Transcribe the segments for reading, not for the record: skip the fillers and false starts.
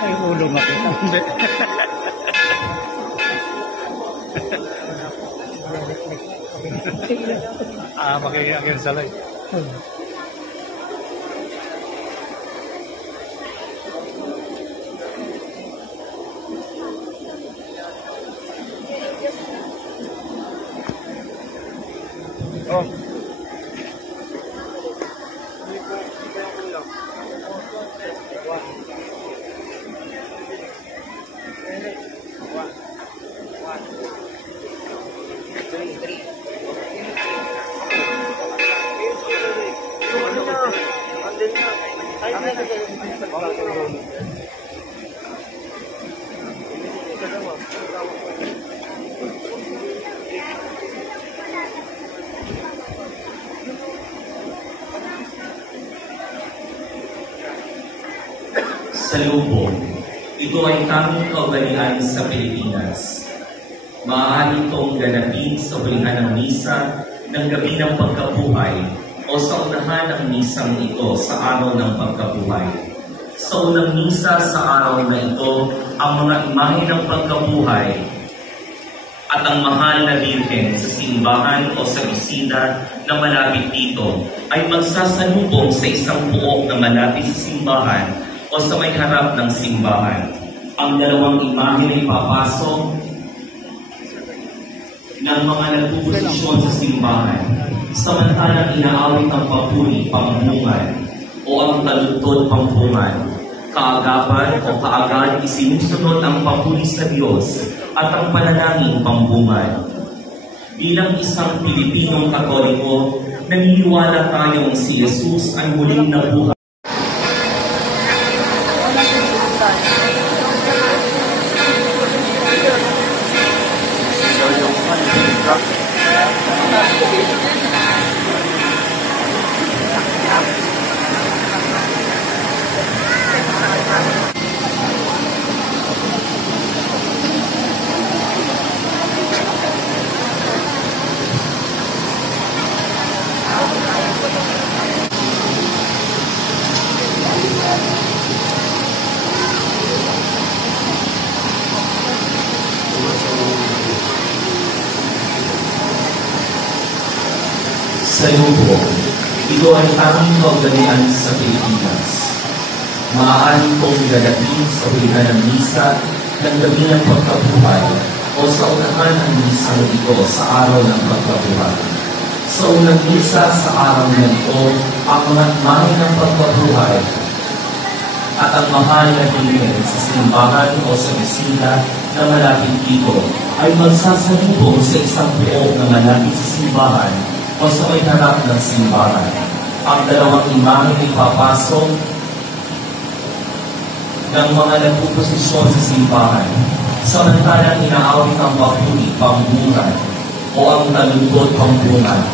Ay, ulo makita. Hindi. Makikagir salay. Oh. Salubong. Ito ay tanging kaugalian sa Pilipinas. Maaari itong ganapin sa hulihan ng misa ng gabi ng pagkabuhay o sa unahan ng misang ito sa araw ng pagkabuhay. Sa unang misa sa araw na ito, ang mga imahe ng pagkabuhay at ang mahal na Birhen sa simbahan o sa isida na malapit dito ay magsasalubong sa isang puok na malapit sa simbahan o sa may harap ng simbahan. Ang dalawang imahe ay papasok ng mga nagpuposisyon sa simbahan, samantalang inaawit ang papuri, pambungan, o ang taludtod, pampungan, kaagapan o kaagad isinusunod ang papuri sa Diyos at ang panalangin, pambungan. Bilang isang Pilipinong Katoliko, naniniwala tayong si Jesus ay muling nabuhay. Salubong. Ito ay tanging kaugalian sa Pilipinas. Maaari itong ganapin sa hulihan ng misa ng gabi ng pagkabuhay o sa unahan ng misang ito sa araw ng pagkabuhay. Sa unang misa sa araw na ito, ang mga imahe ng pagkabuhay at ang mahal na Birhen sa simbahan o sa isida na malapit dito ay magsasalubong sa isang puok na malapit sa simbahan o sa may harap ng simbahan. Ang dalawang imahe ay papasok ng mga nagpuposisyon sa simbahan, samantalang inaawit ang papuri, pambungan, o ang taludtod, pampungan,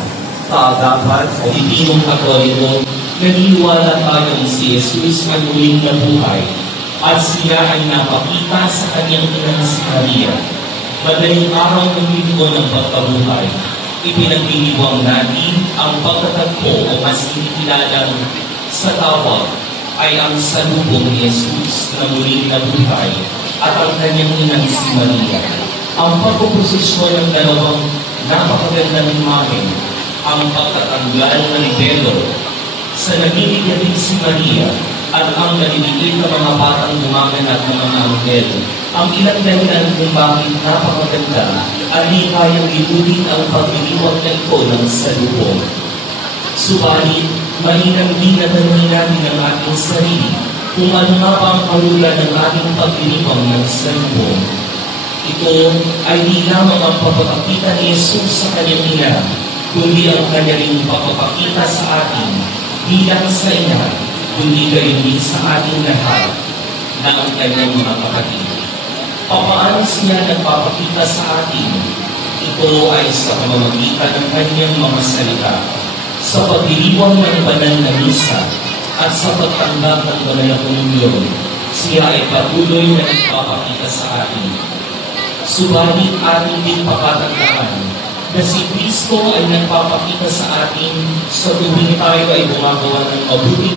kaagapan o Pilipinong Katoliko, naniniwala tayong si Jesus ay muling nabuhay at siya ay napakita sa kanyang ina si Maria. Madaling araw ng linggo ng pagkabuhay, ipinagdiriwang natin ang pagtatagpo o mas kinikilalang sa tawag ay ang salubong ni Jesus na muling nabuhay at ang kanyang ina si Maria. Ang pagpuposisyon ng dalawang napakagandang imahe, ang pagtatanggal ng libelo sa nagiging si Maria at ang maliliit na mga batang gumaganap ng mga anghel. Ang ilang dahilan kung bakit napakaganda at di kayang libutin ang pagdiriwang na ito ng salubong. Subalit, mainam din na tanungin natin ang ating sarili kung ano nga ba ang kahulugan ng ating pagdiriwang ng salubong. Ito ay di lamang ang pagpapakita ni Jesus sa kanyang ina, kundi ang kanyang pagpapakita sa atin bilang sa ina, kundi gayon din sa ating lahat na ang kanyang mga kapatid. Papaano siya nagpapakita sa atin? Ito ay sa pamamagitan ng kanyang mga salita, sa pagdiriwang ng banal na misa, at sa pagtanggap ng banal na komunyon. Siya ay patuloy na nagpapakita sa atin. Subalit ating din pakatandaan na si Kristo ay nagpapakita sa atin sa tuwing tayo ay gumagawa ng mabuti.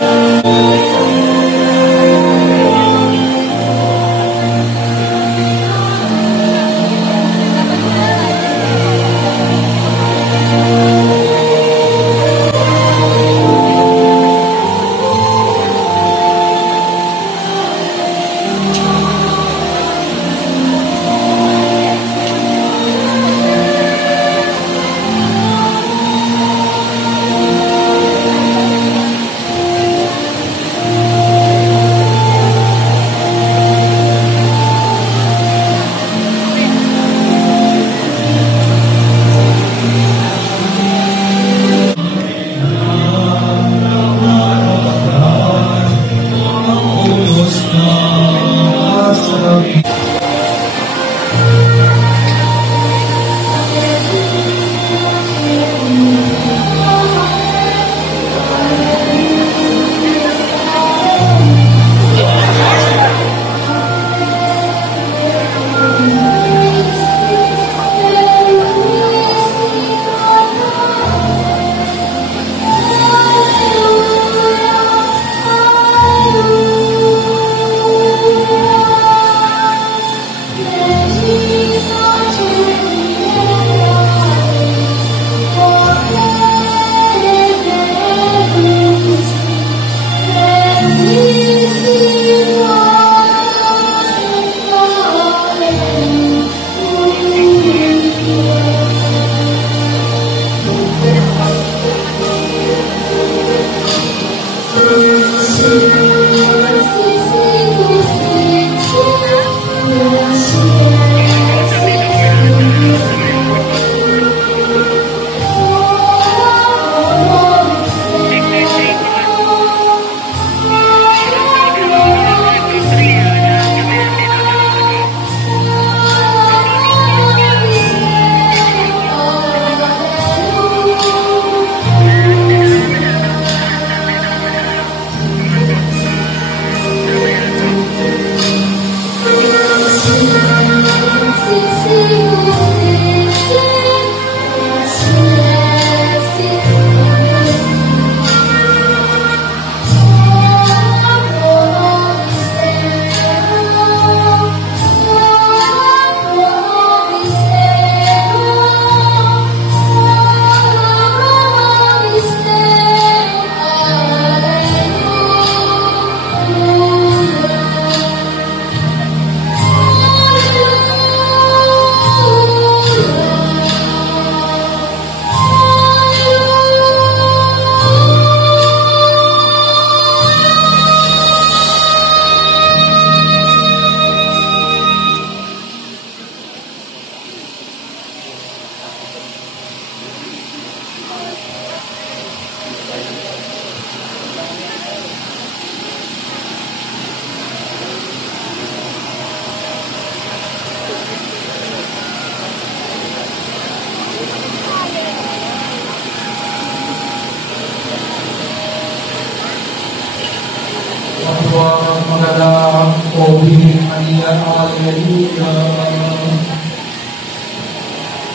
Magalang o Maria, Alleluia.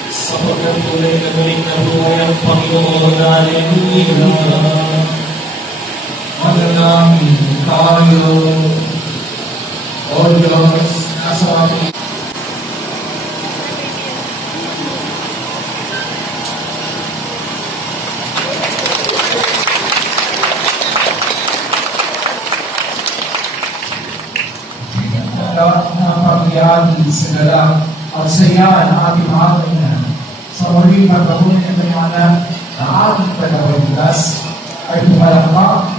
Sapagkat tunay na galing na buhay ang Panginoon, Alleluia. Manalangin tayo. O Diyos, nasa ating lagi sa galak at saya ng ating mga kainan. Sa muling pagkakunin ng kanyang anak na ating tagapagligtas ay pumalakpak